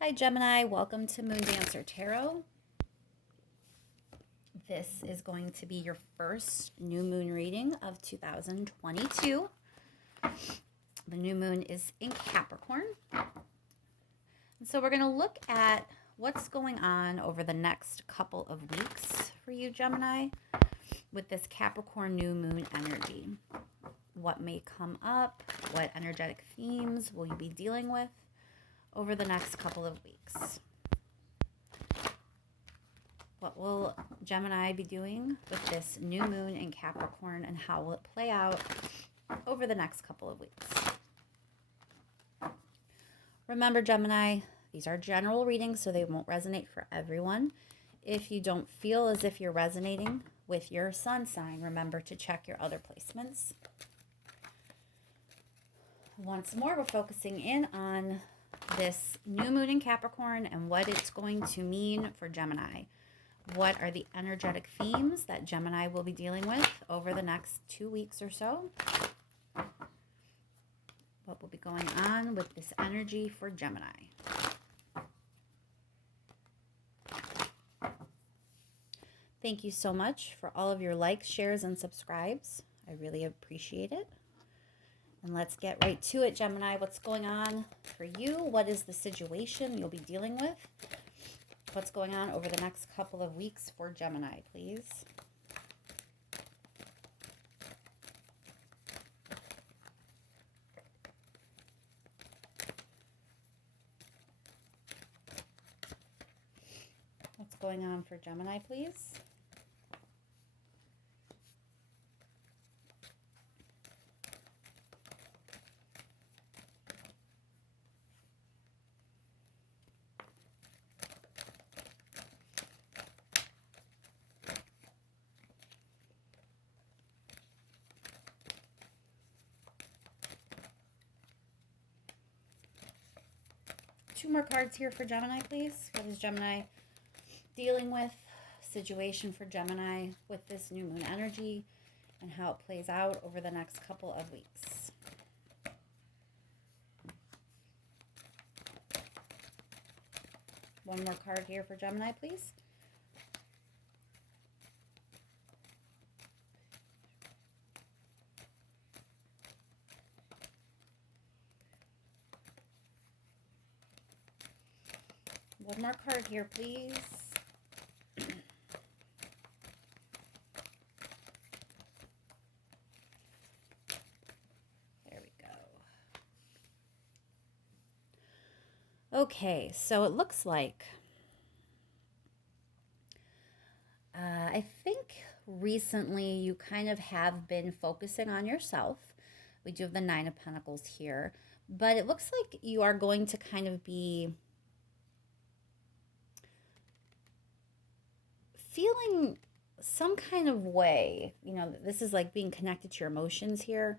Hi Gemini, welcome to Moon Dancer Tarot. This is going to be your first new moon reading of 2022. The new moon is in Capricorn. And so we're going to look at what's going on over the next couple of weeks for you, Gemini, with this Capricorn new moon energy. What may come up, what energetic themes will you be dealing with over the next couple of weeks? What will Gemini be doing with this new moon in Capricorn, and how will it play out over the next couple of weeks? Remember, Gemini, these are general readings, so they won't resonate for everyone. If you don't feel as if you're resonating with your sun sign, remember to check your other placements. Once more, we're focusing in on this new moon in Capricorn and what it's going to mean for Gemini. What are the energetic themes that Gemini will be dealing with over the next 2 weeks or so? What will be going on with this energy for Gemini? Thank you so much for all of your likes, shares, and subscribes. I really appreciate it. And let's get right to it, Gemini. What's going on for you? What is the situation you'll be dealing with? What's going on over the next couple of weeks for Gemini, please? What's going on for Gemini, please? Two more cards here for Gemini, please. What is Gemini dealing with? Situation for Gemini with this new moon energy and how it plays out over the next couple of weeks. One more card here for Gemini, please. One more card here, please. There we go. Okay, so it looks like I think recently you kind of have been focusing on yourself. We do have the Nine of Pentacles here, but it looks like you are going to kind of be feeling some kind of way. You know, this is like being connected to your emotions here.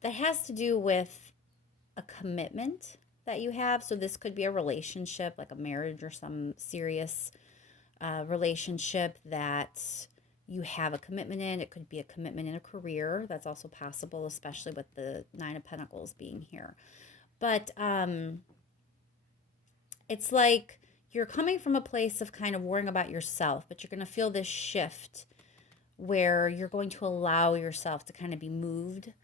That has to do with a commitment that you have. So this could be a relationship, like a marriage or some serious relationship that you have a commitment in. It could be a commitment in a career. That's also possible, especially with the Nine of Pentacles being here. But it's like you're coming from a place of kind of worrying about yourself, but you're going to feel this shift where you're going to allow yourself to kind of be moved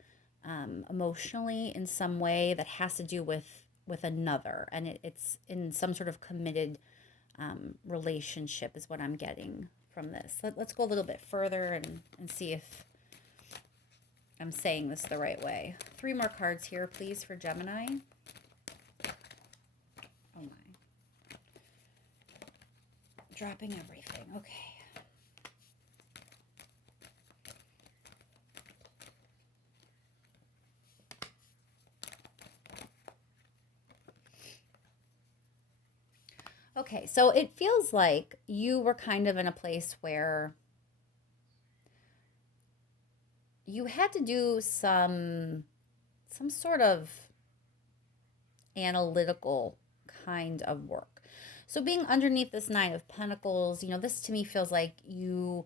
emotionally in some way that has to do with another. And it's in some sort of committed relationship is what I'm getting from this. Let's go a little bit further and see if I'm saying this the right way. 3 more cards here, please, for Gemini. Oh my. Dropping everything. Okay. Okay, so it feels like you were kind of in a place where you had to do some sort of analytical kind of work. So being underneath this Nine of Pentacles, you know, this to me feels like you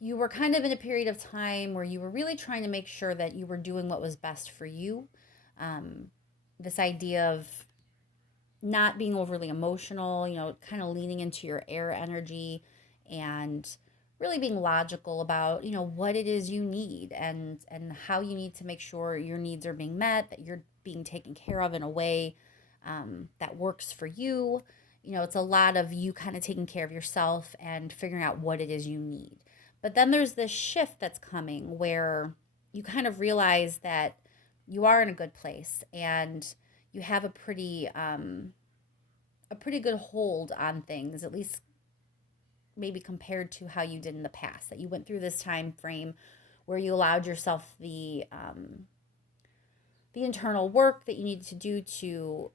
were kind of in a period of time where you were really trying to make sure that you were doing what was best for you. This idea of not being overly emotional, kind of leaning into your air energy and really being logical about, what it is you need and how you need to make sure your needs are being met, that you're being taken care of in a way that works for you. It's a lot of you kind of taking care of yourself and figuring out what it is you need. But then there's this shift that's coming where you kind of realize that you are in a good place and you have a pretty good hold on things, at least maybe compared to how you did in the past. That you went through this time frame where you allowed yourself the internal work that you needed to do to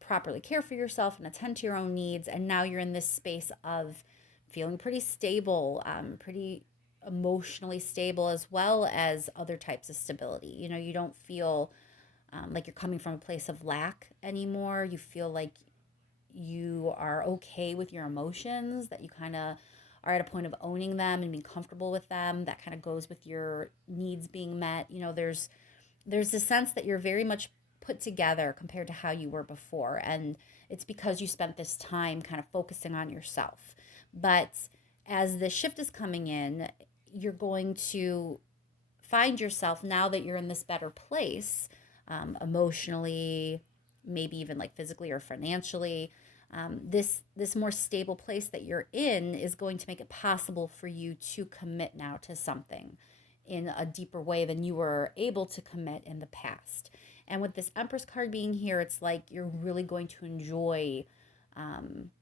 properly care for yourself and attend to your own needs, and now you're in this space of feeling pretty stable, pretty emotionally stable, as well as other types of stability. You don't feel like you're coming from a place of lack anymore. You feel like you are okay with your emotions, that you kind of are at a point of owning them and being comfortable with them. That kind of goes with your needs being met. There's a sense that you're very much put together compared to how you were before, and it's because you spent this time kind of focusing on yourself. But as the shift is coming in, you're going to find yourself, now that you're in this better place, emotionally, maybe even like physically or financially, this more stable place that you're in is going to make it possible for you to commit now to something in a deeper way than you were able to commit in the past. And with this Empress card being here, it's like you're really going to enjoy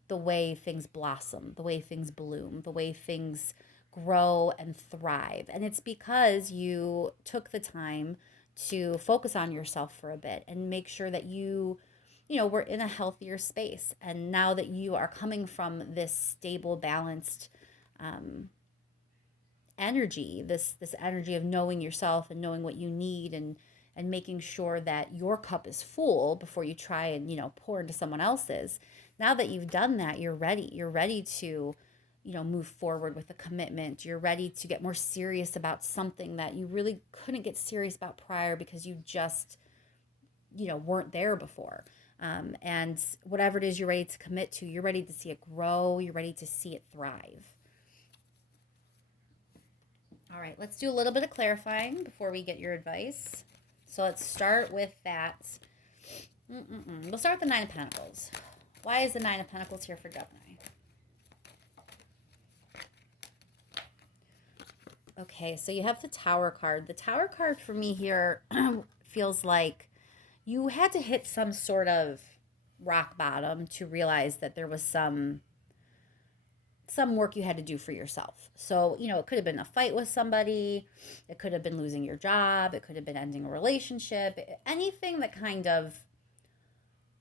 the way things blossom, the way things bloom, the way things grow and thrive. And it's because you took the time to focus on yourself for a bit and make sure that we're in a healthier space. And now that you are coming from this stable, balanced energy, this energy of knowing yourself and knowing what you need, and making sure that your cup is full before you try and pour into someone else's. Now that you've done that, you're ready to move forward with a commitment. You're ready to get more serious about something that you really couldn't get serious about prior because you just weren't there before. And whatever it is you're ready to commit to, you're ready to see it grow, you're ready to see it thrive. All right, let's do a little bit of clarifying before we get your advice. So let's start with that. We'll start with the Nine of Pentacles. Why is the Nine of Pentacles here for Gemini? Okay, so you have the Tower card. The Tower card for me here feels like you had to hit some sort of rock bottom to realize that there was some work you had to do for yourself. So, it could have been a fight with somebody, it could have been losing your job, it could have been ending a relationship, anything that kind of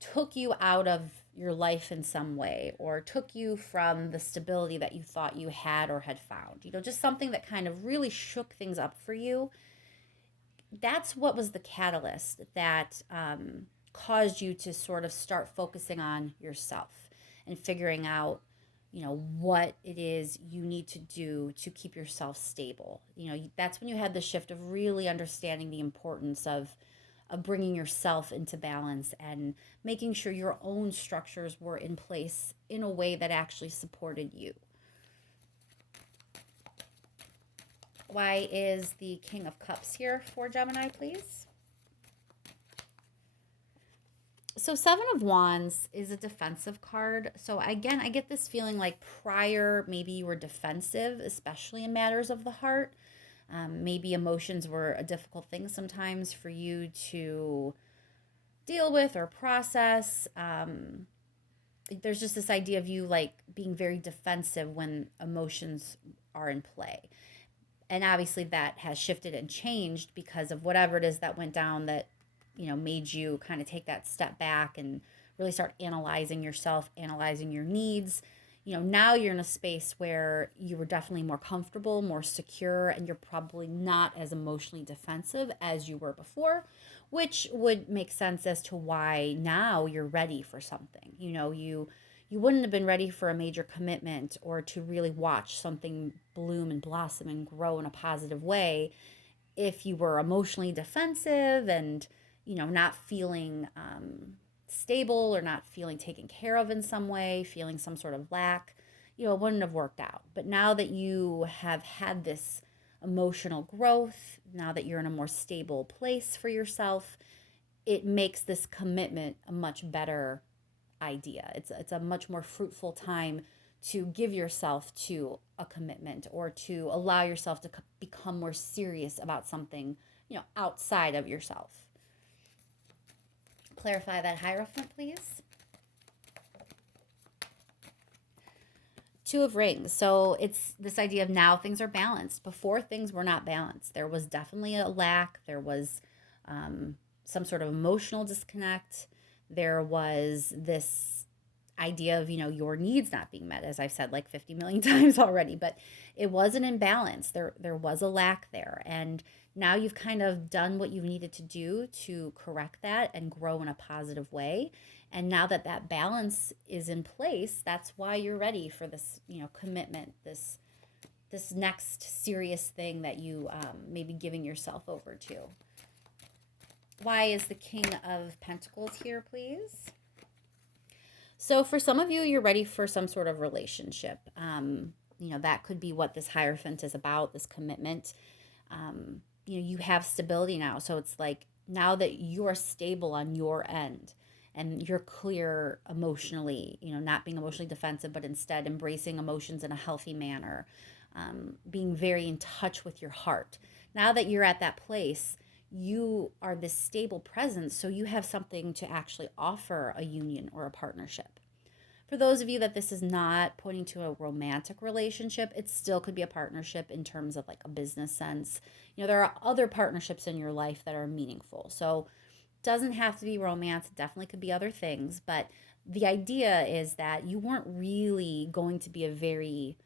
took you out of your life in some way, or took you from the stability that you thought you had or had found. Just something that kind of really shook things up for you. That's what was the catalyst that caused you to sort of start focusing on yourself and figuring out what it is you need to do to keep yourself stable. That's when you had the shift of really understanding the importance of bringing yourself into balance and making sure your own structures were in place in a way that actually supported you. Why is the King of Cups here for Gemini, please? So Seven of Wands is a defensive card. So again, I get this feeling like prior, maybe you were defensive, especially in matters of the heart. Maybe emotions were a difficult thing sometimes for you to deal with or process. There's just this idea of you like being very defensive when emotions are in play. And obviously that has shifted and changed because of whatever it is that went down that made you kind of take that step back and really start analyzing yourself, analyzing your needs. Now you're in a space where you were definitely more comfortable, more secure, and you're probably not as emotionally defensive as you were before, which would make sense as to why now you're ready for something. You wouldn't have been ready for a major commitment or to really watch something bloom and blossom and grow in a positive way if you were emotionally defensive and not feeling stable or not feeling taken care of in some way, feeling some sort of lack, it wouldn't have worked out. But now that you have had this emotional growth, now that you're in a more stable place for yourself, it makes this commitment a much better idea. It's a much more fruitful time to give yourself to a commitment, or to allow yourself to become more serious about something, outside of yourself. Clarify that Hierophant, please. Two of Rings. So it's this idea of now things are balanced. Before, things were not balanced. There was definitely a lack. There was some sort of emotional disconnect. There was this idea of, your needs not being met, as I've said like 50 million times already, but it was an imbalance. There was a lack there. And now you've kind of done what you needed to do to correct that and grow in a positive way. And now that that balance is in place, that's why you're ready for this, commitment, this next serious thing that you may be giving yourself over to. Why is the King of Pentacles here, please? So for some of you, you're ready for some sort of relationship. That could be what this Hierophant is about, this commitment. You have stability now. So it's like, now that you are stable on your end and you're clear emotionally, not being emotionally defensive, but instead embracing emotions in a healthy manner, being very in touch with your heart. Now that you're at that place, you are this stable presence, so you have something to actually offer a union or a partnership. For those of you that this is not pointing to a romantic relationship, it still could be a partnership in terms of like a business sense. There are other partnerships in your life that are meaningful. So it doesn't have to be romance. It definitely could be other things. But the idea is that you weren't really going to be a very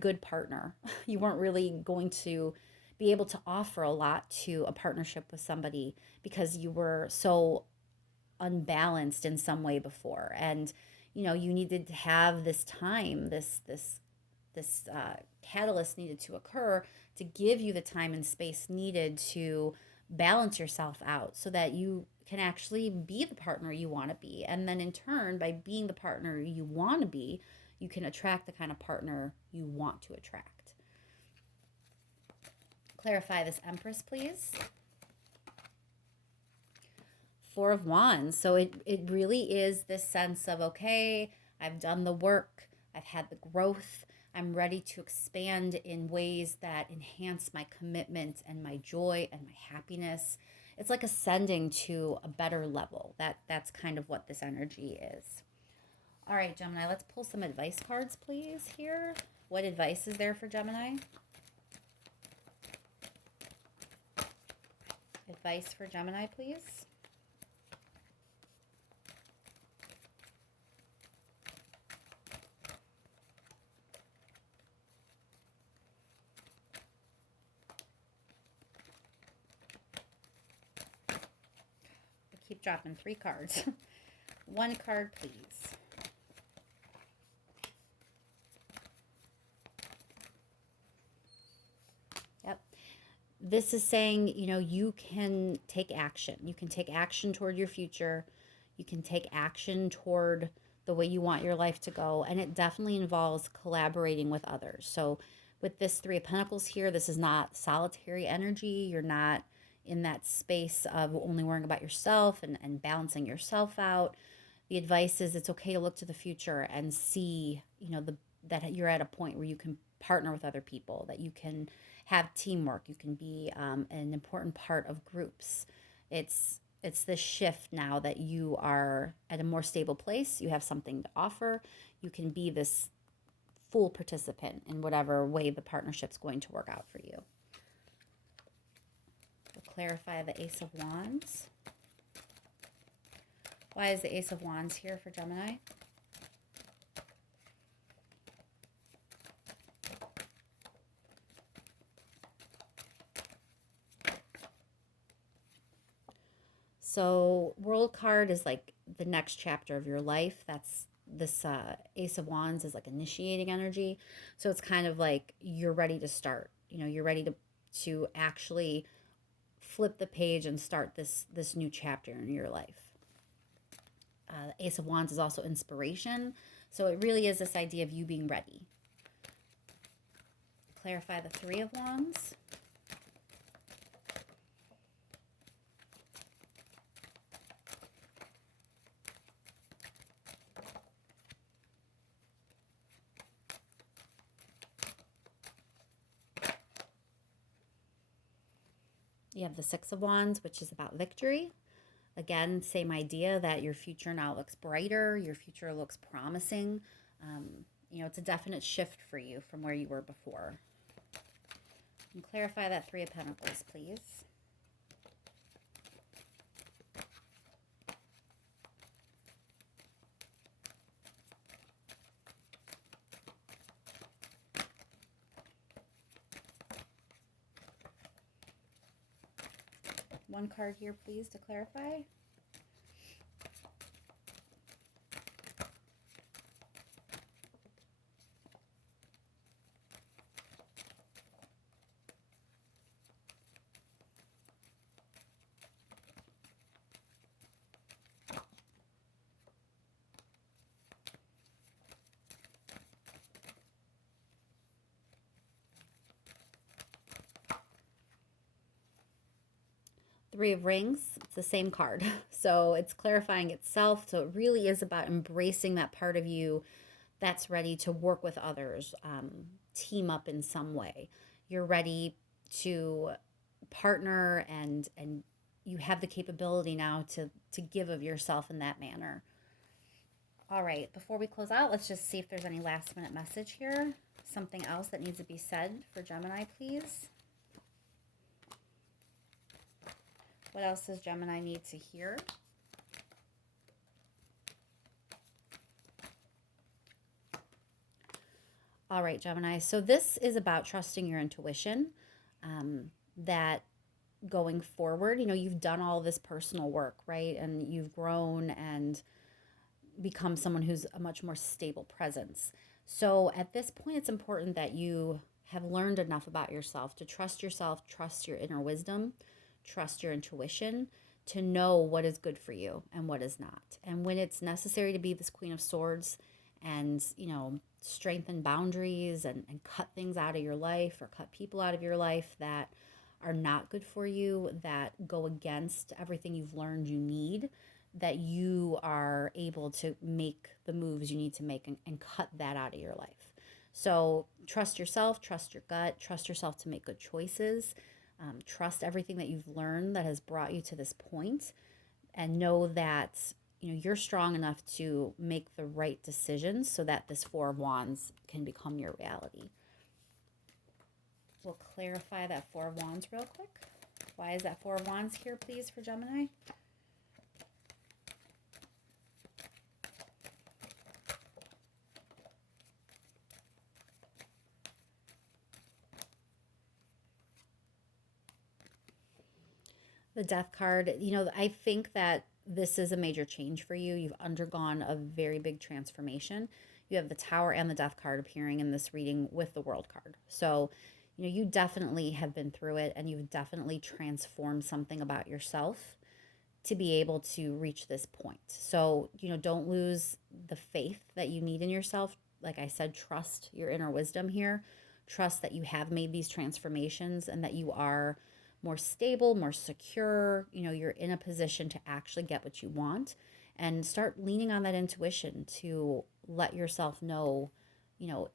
good partner. You weren't really going to be able to offer a lot to a partnership with somebody because you were so unbalanced in some way before. And you needed to have this time, this catalyst needed to occur to give you the time and space needed to balance yourself out so that you can actually be the partner you want to be. And then in turn, by being the partner you want to be, you can attract the kind of partner you want to attract. Clarify this Empress, please. Four of Wands. So it really is this sense of, okay, I've done the work, I've had the growth, I'm ready to expand in ways that enhance my commitment and my joy and my happiness. It's like ascending to a better level. That's kind of what this energy is. All right, Gemini, let's pull some advice cards, please, here. What advice is there for Gemini? Advice for Gemini, please. I keep dropping 3 cards. 1 card, please. This is saying, you can take action. You can take action toward your future. You can take action toward the way you want your life to go. And it definitely involves collaborating with others. So with this 3 of Pentacles here, this is not solitary energy. You're not in that space of only worrying about yourself and balancing yourself out. The advice is it's okay to look to the future and see, that you're at a point where you can partner with other people, that you can have teamwork, you can be an important part of groups. It's this shift now that you are at a more stable place. You have something to offer. You can be this full participant in whatever way the partnership's going to work out for you. We'll clarify the Ace of Wands. Why is the Ace of Wands here for Gemini? So World card is like the next chapter of your life. That's this Ace of Wands is like initiating energy. So it's kind of like you're ready to start. You're ready to actually flip the page and start this new chapter in your life. The Ace of Wands is also inspiration. So it really is this idea of you being ready. Clarify the Three of Wands. You have the Six of Wands, which is about victory. Again, same idea that your future now looks brighter, your future looks promising. It's a definite shift for you from where you were before. And clarify that Three of Pentacles, please. One card here, please, to clarify. Three of Rings, it's the same card. So it's clarifying itself. So it really is about embracing that part of you that's ready to work with others, team up in some way. You're ready to partner and you have the capability now to give of yourself in that manner. All right, before we close out, let's just see if there's any last minute message here. Something else that needs to be said for Gemini, please. What else does Gemini need to hear? All right, Gemini. So this is about trusting your intuition, that going forward, you've done all this personal work, right? And you've grown and become someone who's a much more stable presence. So at this point, it's important that you have learned enough about yourself, trust your inner wisdom, trust your intuition, to know what is good for you and what is not. And when it's necessary to be this Queen of Swords and, strengthen boundaries and cut things out of your life or cut people out of your life that are not good for you, that go against everything you've learned you need, that you are able to make the moves you need to make and cut that out of your life. So trust yourself, trust your gut, trust yourself to make good choices. Trust everything that you've learned that has brought you to this point, and know that you're strong enough to make the right decisions so that this Four of Wands can become your reality. We'll clarify that Four of Wands real quick. Why is that Four of Wands here, please, for Gemini? The Death card, I think that this is a major change for you. You've undergone a very big transformation. You have the Tower and the Death card appearing in this reading with the World card. So, you definitely have been through it, and you've definitely transformed something about yourself to be able to reach this point. So, don't lose the faith that you need in yourself. Like I said, trust your inner wisdom here. Trust that you have made these transformations and that you are more stable, more secure. You're in a position to actually get what you want, and start leaning on that intuition to let yourself know,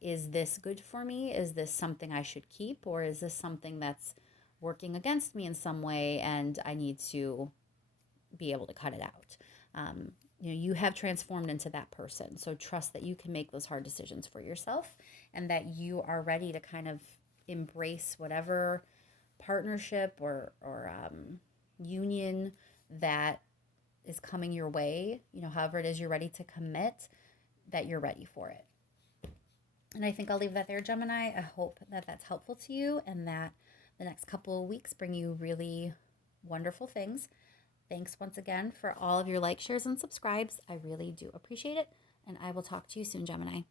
is this good for me? Is this something I should keep? Or is this something that's working against me in some way and I need to be able to cut it out? You have transformed into that person. So trust that you can make those hard decisions for yourself, and that you are ready to kind of embrace whatever partnership or union that is coming your way, however it is you're ready to commit, that you're ready for it. And I think I'll leave that there, Gemini. I hope that that's helpful to you, and that the next couple of weeks bring you really wonderful things. Thanks once again for all of your likes, shares, and subscribes. I really do appreciate it, and I will talk to you soon, Gemini.